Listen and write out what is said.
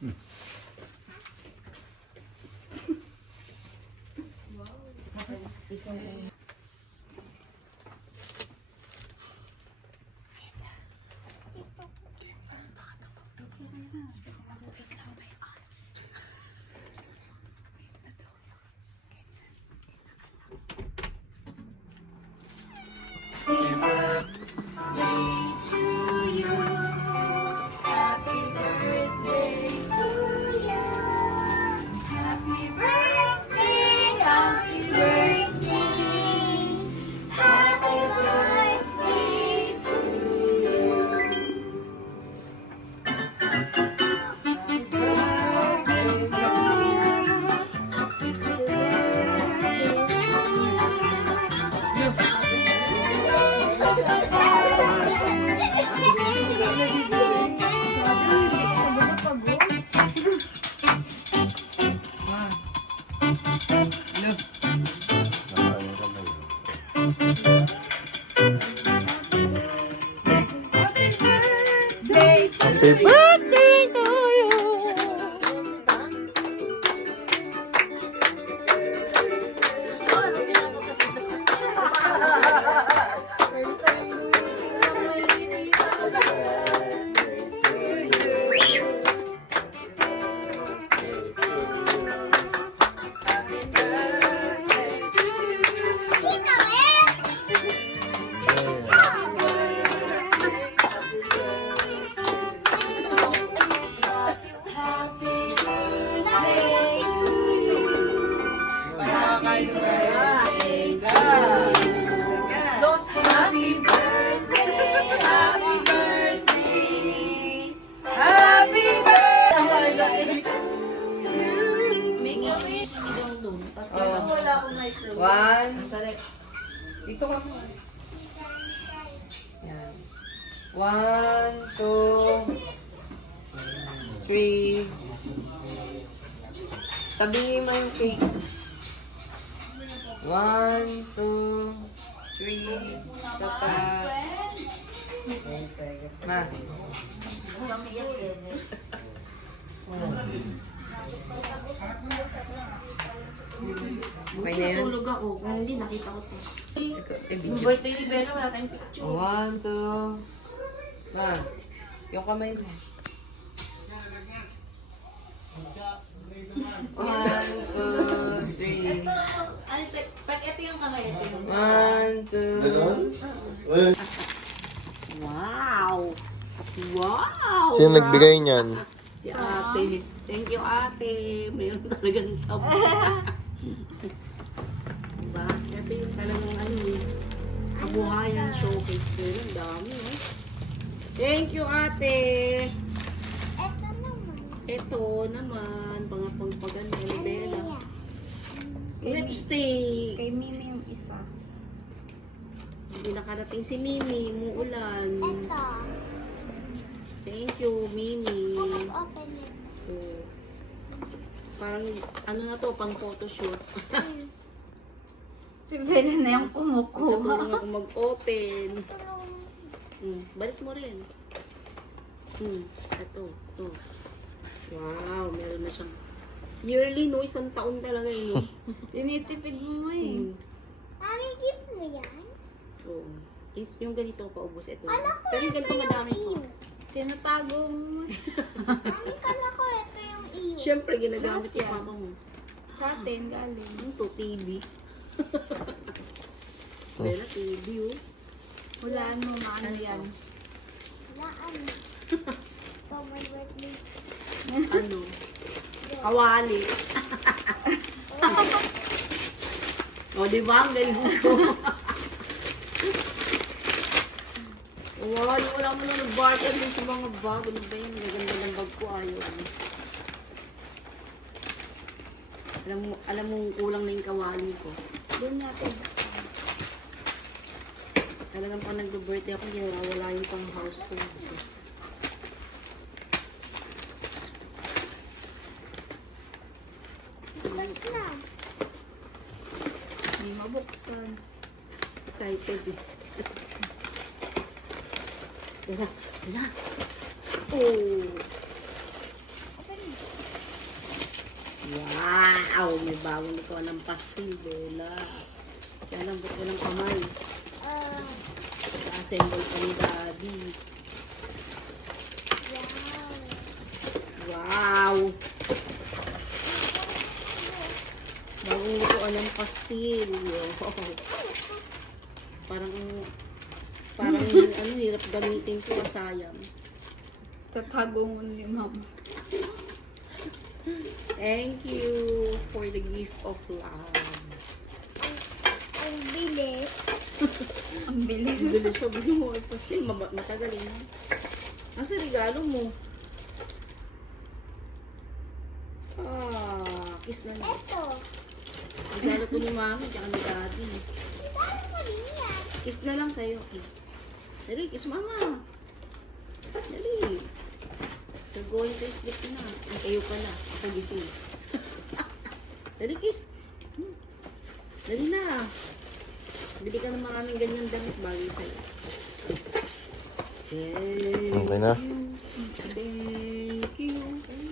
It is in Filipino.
Happy birthday to you. One. Dito ka. Yan. 1, 2, 3. Tabingin mo yung cake. 1, 2, 3. Dapat. Ma. May na yan? Tulog ako. Kaya hindi, nakita ko to. Yung Birthday ni Bella, wala tayong picture. 1, 2. Ma. Yung kamay mo. 1, 2, 3. Ay, pag ito yung kamay, ito yung 1, 2. Wow! Wow! Sino nagbigay niyan? Si ate. Thank you, ate. Mayroon talagang tabo. Diba? Ito yung talagang ano eh. Kabuhayan showcase. Pero ang dami eh. Thank you, ate. Ito naman. Pangapagpagan ni Bella. Lipstick. Kay Mimi yung isa. Hindi nakarating si Mimi. Muulan. Ito. Thank you, Mimi. Open it. Oh. Parang ano na to, pang photoshoot. Si Bella na yung Tutulong kumukuha. ako mag-open. Balik mo rin. Ito. Wow, meron na siyang yearly, no? Isang taon talaga yun. Tinitipid mo eh. Mami, give mo yan. Oo. Yung ganito paubos, ito. Kala ko Pero yung ito ganito yung madami pa. iyo. Tinatago mo eh. Mami, kala ko ito yung iyo. Siyempre, ginagamit yung mama mo. Sa atin, galing. Yung to, TV. Bella, TV, oh. Hulaan mo, maano yan. Laan. For my birthday. Ano? Kawali. O, di ba? Ang galing mo. Wow, yung wala mo na nag-barter dun sa mga bag. Ano ba yun? Maganda ng bag ko. Ayaw. Alam mo, kulang na yung kawali ko. Doon natin. Talagang pag nag-birthday ako, hindi wala yung pang house ko. Kasi Bukas na. Hindi mabuksan. excited eh. Tira. Oh. Wow! May bagong luto ng pastil, Bella. Kaya lang buto ng kamay. Assemble pa ni Daddy. Wow! Bagong lutoan ng pastil. Wow. Parang hirap gamitin ko, sayang. Tatago mo ni mama. Thank you for the gift of love. Ang bilis. Ang bilis. Ang bilis siya, mo ay pastil. Matagal yun. Asa regalo mo? Kiss na lang. Ito. Regalo ko ni mami, tsaka ni daddy. Dami mo rin yan. Kiss na lang sa'yo, kiss. Dali, kiss mama. Dali. You're going to sleep na. Ay, kayo pala. Ako gising. Dali, kiss. Dali na. Bili ka ng maraming ganyan damit bagay sa'yo. Okay na? Thank you.